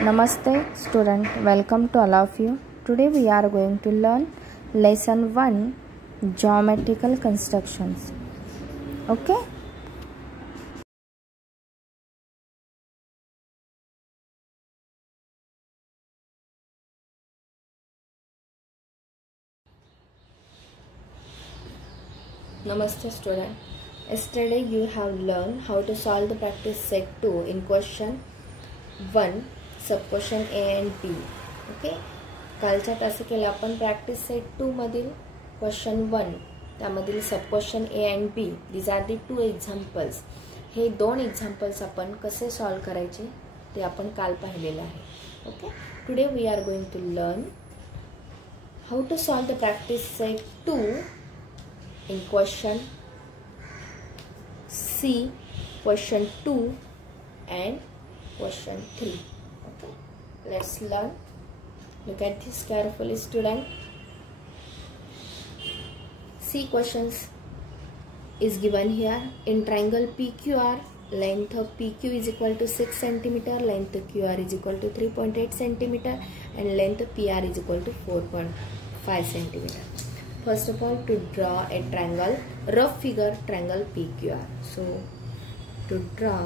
Namaste student, welcome to all of you. Today we are going to learn lesson 1 geometrical constructions. Okay? Namaste student. Yesterday you have learned how to solve the practice set 2 in question 1 sub question A and B. Okay, कालच्या तासिकेला आपण practice set 2 मधील question 1 त्यामधील sub question A and B these are the 2 examples. हे 2 examples आपण कसे solve करायचे ते आपण काल पाहिलेले आहे. Okay, today we are going to learn how to solve the practice set 2 in question C, question 2 and question 3. Okay, let's learn. Look at this carefully student. See, questions is given here. In triangle PQR, length of PQ is equal to 6 cm, length of QR is equal to 3.8 cm and length of PR is equal to 4.5 cm. First of all, to draw a triangle, rough figure triangle PQR. So to draw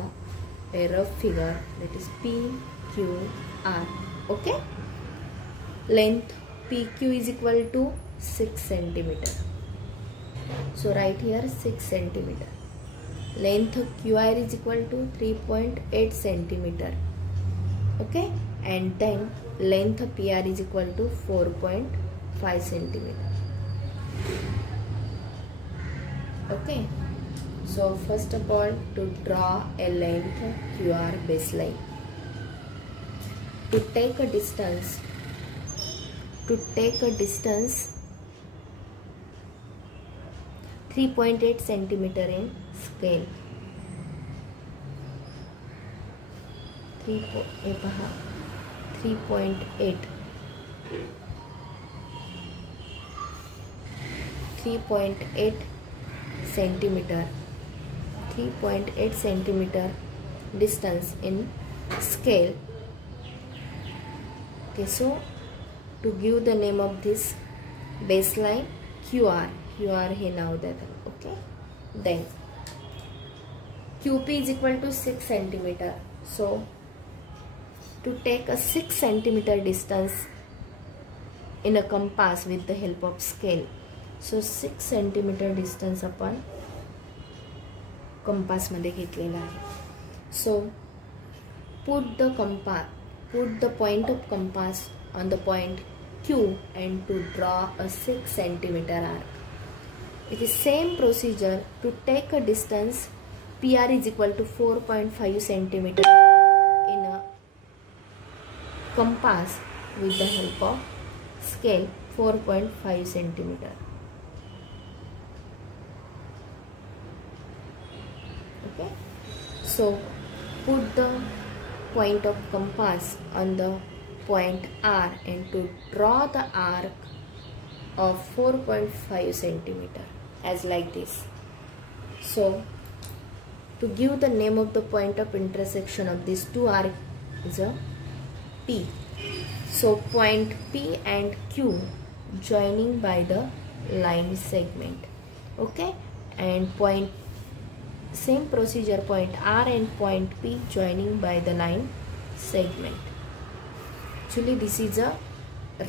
a rough figure, that is PQR. Okay, length PQ is equal to 6 cm. So write here 6 cm. Length of QR is equal to 3.8 cm. Okay, and then length of PR is equal to 4.5 cm. Okay, so first of all, to draw a length QR baseline, to take a distance 3.8 cm in scale. 3.8 centimeter distance in scale. Okay, so to give the name of this baseline QR हे नाव देतात. Okay, then QP is equal to 6 cm. So to take a 6 cm distance in a compass with the help of scale, so 6 cm distance आपण compass मध्ये घेतलेला आहे. So put the point of compass on the point Q and to draw a 6 cm arc. It is same procedure to take a distance PR is equal to 4.5 cm in a compass with the help of scale 4.5 cm. Okay, so put the point of compass on the point R and to draw the arc of 4.5 cm as like this. So to give the name of the point of intersection of these two arcs is a P. So point P and Q joining by the line segment. Okay, and point same procedure, point R and point P joining by the line segment. Actually this is a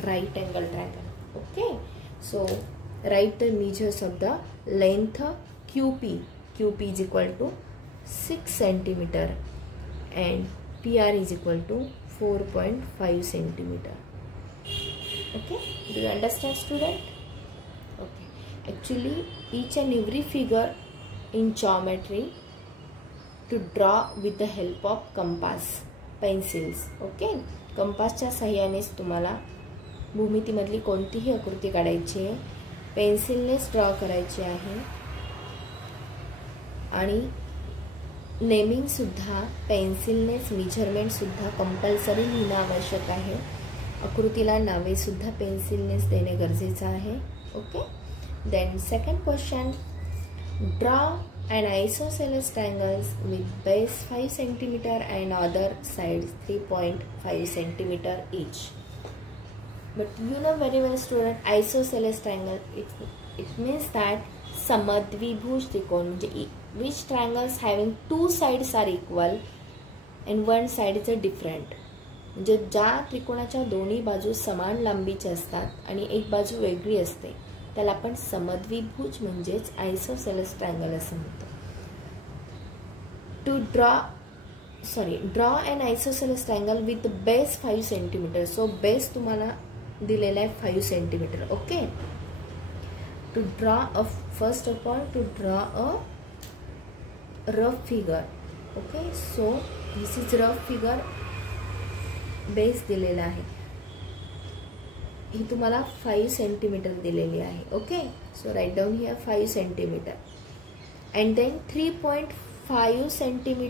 right angle triangle. Okay, so write the measures of the length QP is equal to 6 cm and PR is equal to 4.5 cm. Okay, do you understand student? Okay, actually each and every figure in geometry to draw with the help of compass, pencils. Okay, कंपासच्या सहाय्यानेच तुम्हाला भूमितीमधली कोणतीही आकृती काढायची आहे, पेन्सिलनेच draw करायची आहे आणि naming सुद्धा पेन्सिलनेच, measurement सुद्धा कंपल्सरी लिहिणे आवश्यक आहे. आकृतीला नावे सुद्धा पेन्सिलनेच देणे गरजेचे आहे. Okay, then second question, draw an isosceles triangles with base 5 cm and other sides 3.5 cm each. But you know very well student, isosceles triangle, it means that samadvibhuj त्रिकोण म्हणजे which triangles having two sides are equal and one side is a different. म्हणजे ज्या त्रिकोणाच्या दोन्ही बाजू समान लांबीचे असतात आणि एक बाजू वेगळी असते त्याला आपण समद्विभुज म्हणजेच आयसोसेलेस ट्रायंगल असं म्हणतो. To draw an isosceles triangle with base 5 cm. So base तुम्हाला दिलेला आहे 5 cm. Okay. To draw a first of all to draw a rough figure. Okay. So this is rough figure. Base दिलेला आहे, ही तुम्हाला 5 cm दिलेली आहे. Okay. So write down here 5 cm and then 3.5 cm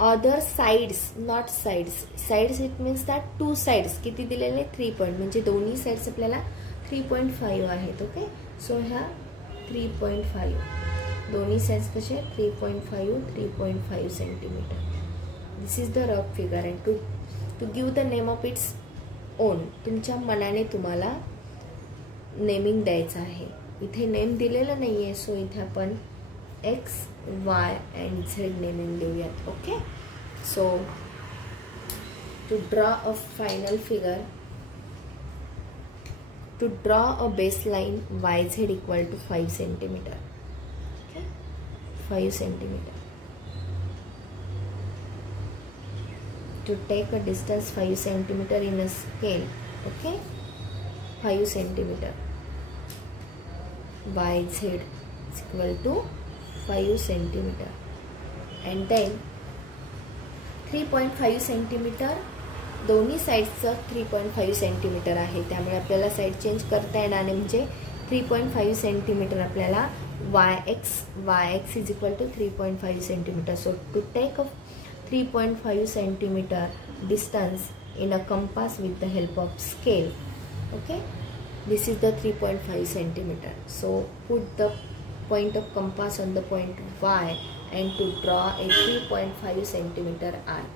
other sides, not sides. Sides it means that two sides किती दिलेले 3 point म्हणजे दोन्ही साइड्स आपल्याला 3.5 आहेत. ओके. सो ह्या 3.5 दोन्ही साइड्स कसे 3.5 cm. This is the rough figure and to give the name of its own तुमच्या मनाने तुम्हाला नेमिंग द्यायचं आहे. इथे नेम दिलेलं नाही आहे, सो इथे आपण X Y and Z naming देऊयात. Okay. So to draw a final figure, to draw a baseline Y Z equal to 5 cm. Okay. 5 cm. To take a distance 5 cm in a scale. Okay. 5 cm. YZ is equal to 5 cm. And then 3.5 cm. दोन्ही साइड्सचं 3.5 cm आहे, त्यामुळे आपल्याला side change करता येणार नाही. म्हणजे 3.5 cm आपल्याला YX is equal to 3.5 cm. So to take a 3.5 cm distance in a compass with the help of scale. Okay. This is the 3.5 cm. So put the point of compass on the point Y and to draw a 3.5 cm arc.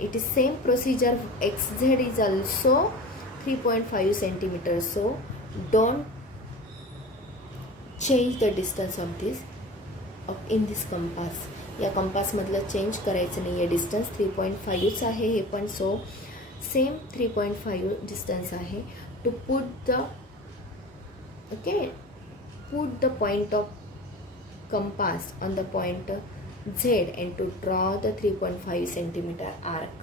It is same procedure. XZ is also 3.5 cm. So don't change the distance of this in this compass. या compass मधलं change करायचं नाही आहे. Distance 3.5 आहे हे पण. So same 3.5 distance आहे. To put the point of compass on the point Z and to draw the 3.5 cm arc.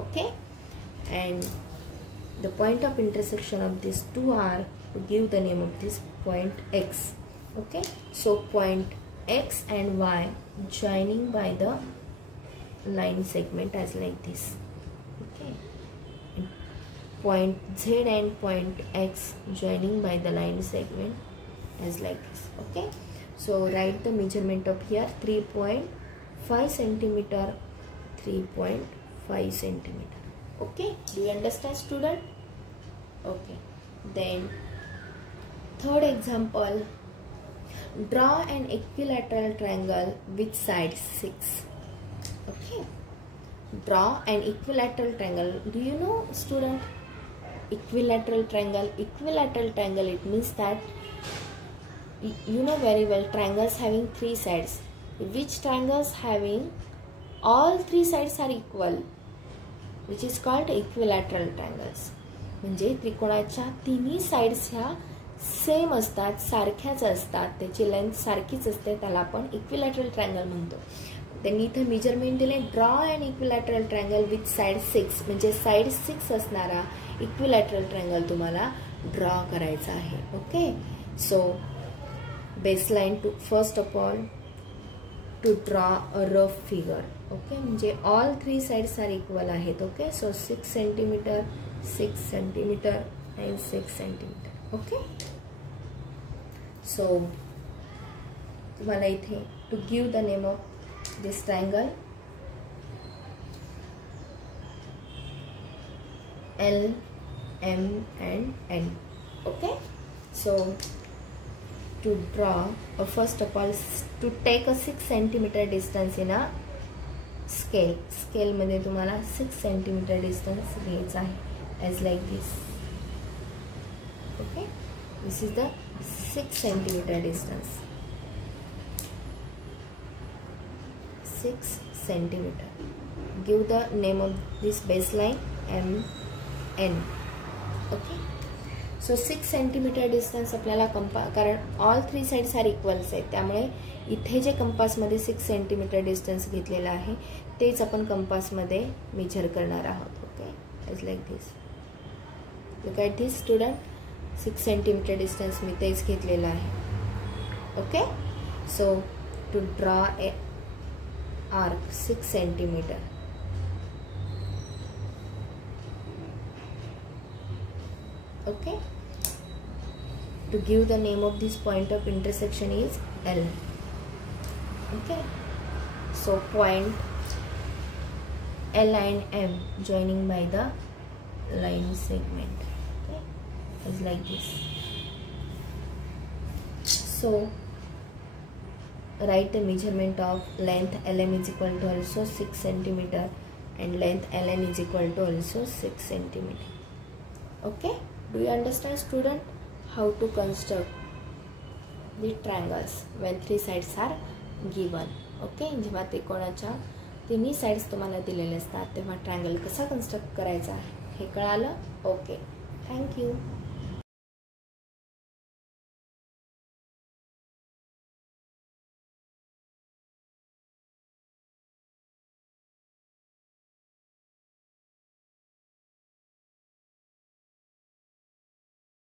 Okay. And the point of intersection of this two arc to give the name of this point X. Okay. So point X and Y joining by the line segment as like this. Okay. Point Z and point X joining by the line segment as like this. Okay. So write the measurement of here 3.5 cm, 3.5 cm. Okay. Do you understand, student? Okay. Then third example. Draw an equilateral triangle with sides 6. Okay. Draw an equilateral triangle. Do you know, student, equilateral triangle? Equilateral triangle, it means that you know very well triangles having 3 sides. Which triangles having all 3 sides are equal, which is called equilateral triangles. म्हणजे त्रिकोणाच्या तिन्ही sides ह्या same असतात, सारख्याच असतात, त्याची length सारखीच असते, त्याला आपण इक्विलॅटरल ट्रायंगल म्हणतो. त्यांनी इथे मेजरमेंट दिले. Draw and equilateral triangle with side 6 म्हणजे साइड 6 असणारा इक्विलॅटरल ट्रायंगल तुम्हाला ड्रॉ करायचा आहे. Okay. So baseline to first of all to draw a rough figure. Okay. म्हणजे ऑल 3 साइड्स आर इक्वल आहेत. Okay. So 6 cm, 6 cm and 6 cm. Okay. So तुम्हाला इथे to give the name of this triangle L, M and N. Okay. So to draw first of all to take a 6 centimeter distance in a scale मध्ये तुम्हाला 6 centimeter distance घ्यायचा आहे as like this. Okay, this is the 6 centimeter distance. 6 centimeter. Give the name of this baseline MN. Okay, so 6 centimeter distance आपल्याला कारण all three sides are equals आहेत, त्यामुळे इथे जे कंपासमध्ये 6 centimeter distance घेतलेला आहे तेच आपण कंपासमध्ये मेजर करणार आहोत. Okay, as like this. Look at this student, 6 centimeter distance मी तेच घेतलेला आहे. Okay, so to draw a arc 6 centimeter. Okay, to give the name of this point of intersection is L. Okay, so point L and M joining by the line segment. Okay, is like this. So write the measurement of length LM is equal to also 6 centimeter and length LN is equal to also 6 centimeter. Okay, do you understand student how to construct the triangles when three sides are given? Okay, जेव्हा त्रिकोणाच्या तिन्ही sides तुम्हाला दिलेले असतात तेव्हा triangle कसा construct करायचा हे कळालं? Okay, thank you.